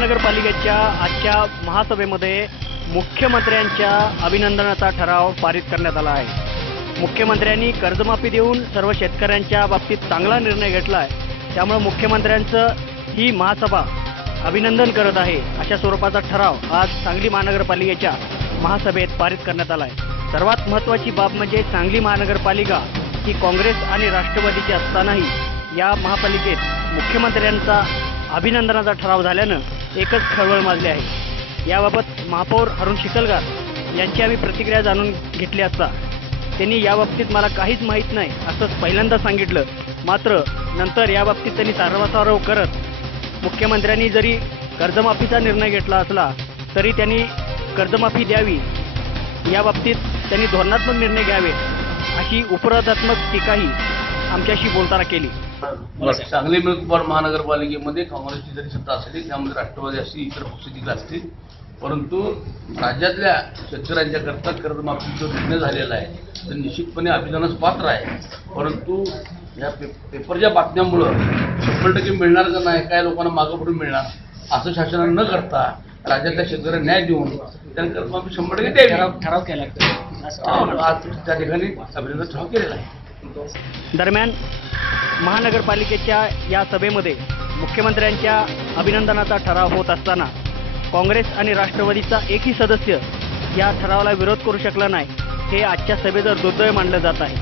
महानगरपालिकेच्या आजच्या महासभेमध्ये मुख्यमंत्र्यांच्या अभिनंदनाचा ठराव पारित करण्यात आला आहे. मुख्यमंत्र्यांनी कर्जमाफी देऊन सर्व शेतकऱ्यांच्या बाबतीत चांगला निर्णय घेतला आहे त्यामुळे मुख्यमंत्र्यांचं ही महासभा अभिनंदन करत आहे अशा स्वरूपाचा ठराव आज सांगली महानगरपालिकेच्या महासभेत पारित करण्यात आला आहे सर्वात महत्त्वाची बाब म्हणजे सांगली महानगरपालिका ही काँग्रेस आणि राष्ट्रवादीची असतानाही या महापालिकेत मुख्यमंत्र्यांचा अभिनंदनाचा ठराव झाल्यानं एकच खळबळ माजली आहे. याबाबत महापौर अरुण शिकलगार यांची आम्ही प्रतिक्रिया जाणून घेतली असता. त्यांनी याबाबतीत मला काहीच माहीत नाही असंच पहिल्यांदा सांगितलं. मात्र नंतर याबाबतीत त्यांनी सारवासारव करत मुख्यमंत्र्यांनी जरी कर्जमाफीचा निर्णय घेतला असला तरी त्यांनी कर्जमाफी द्यावी. याबाबतीत त्यांनी धोरणात्मक निर्णय घ्यावे अशी उपरोधात्मक टीकाही आमच्याशी बोलताना केली. सांगली मिळकुपार महानगरपालिकेमध्ये काँग्रेसची जरी सत्ता असली त्यामध्ये राष्ट्रवादी असतील इतर पक्ष देखील असतील. परंतु राज्यातल्या शेतकऱ्यांच्याकरता कर्जमाफी जो निर्णय झालेला आहे तो निश्चितपणे अभिमानास पात्र आहे. परंतु या पे पेपरच्या बातम्यामुळं शंभर टक्के मिळणार का नाही काय लोकांना मागं पुढे मिळणार असं शासनानं न करता राज्यातल्या शेतकऱ्यांना न्याय देऊन त्यांनी कर्जमाफी शंभर टक्के द्यावी. ठराव केला आज त्या ठिकाणी अभिनंदन ठराव केलेला आहे. दरम्यान महानगरपालिकेच्या या सभेमध्ये मुख्यमंत्र्यांच्या अभिनंदनाचा ठराव होत असताना काँग्रेस आणि राष्ट्रवादीचा एकही सदस्य या ठरावाला विरोध करू शकला नाही हे आजच्या सभेचं दुर्दैव मानलं जात आहे.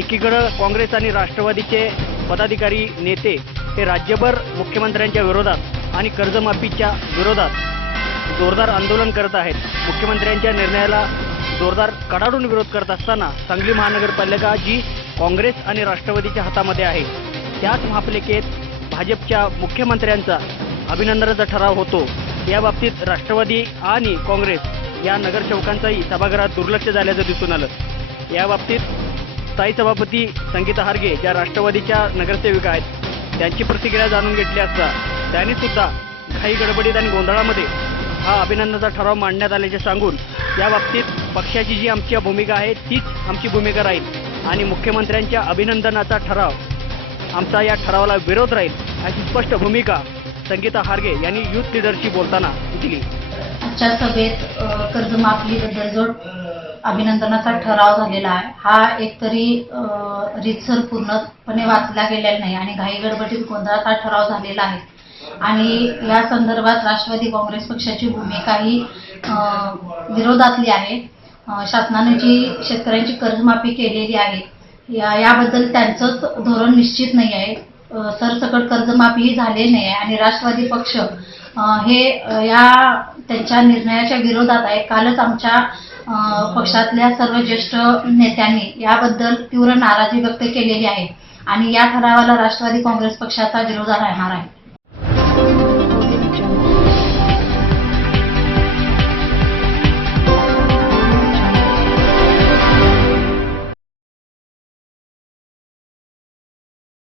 एकीकडं काँग्रेस आणि राष्ट्रवादीचे पदाधिकारी नेते हे राज्यभर मुख्यमंत्र्यांच्या विरोधात आणि कर्जमाफीच्या विरोधात जोरदार आंदोलन करत आहेत. मुख्यमंत्र्यांच्या निर्णयाला जोरदार कडाडून विरोध करत असताना सांगली महानगरपालिका जी काँग्रेस आणि राष्ट्रवादीच्या हातामध्ये आहे. त्याच महापालिकेत भाजपच्या मुख्यमंत्र्यांचा अभिनंदनाचा ठराव होतो. या बाबतीत राष्ट्रवादी आणि काँग्रेस या नगरसेवकांचाही सभागृहात दुर्लक्ष झाल्याचं दिसून आलं. या बाबतीत स्थायी सभापती संगीता हार्गे ज्या राष्ट्रवादीच्या नगरसेविका आहेत त्यांची प्रतिक्रिया जाणून घेतली असता त्यांनी सुद्धा घाई गडबडीत आणि गोंधळामध्ये हा अभिनंदनाचा ठराव मांडण्यात आल्याचे सांगून या बाबतीत पक्षाची जी आमची भूमिका आहे तीच आमची भूमिका राहील. आणि मुख्यमंत्र्यांच्या अभिनंदनाचा ठराव. आमचा या ठरावाला विरोध राहील अशी स्पष्ट भूमिका संगीता हार्गे यांनी युथ लिडरशी बोलताना दिली. आजच्या सभेत कर्जमाफीबद्दल जो अभिनंदनाचा ठराव झालेला आहे हा एकतरी तरी रीतसर पूर्णपणे वाचला गेलेला नाही आणि घाई गडबडीत ठराव झालेला आहे. आणि या संदर्भात राष्ट्रवादी काँग्रेस पक्षाची भूमिका ही विरोधातली आहे. शासनाने जी शेतकऱ्यांची कर्जमाफी केलेली आहे या याबद्दल त्यांचंच धोरण निश्चित नाही आहे. सरसकट कर्जमाफीही झाली नाही आहे आणि राष्ट्रवादी पक्ष हे या त्यांच्या निर्णयाच्या विरोधात आहे. कालच आमच्या पक्षातल्या सर्व ज्येष्ठ नेत्यांनी याबद्दल तीव्र नाराजी व्यक्त केलेली आहे आणि या ठरावाला राष्ट्रवादी काँग्रेस पक्षाचा विरोध राहणार आहे.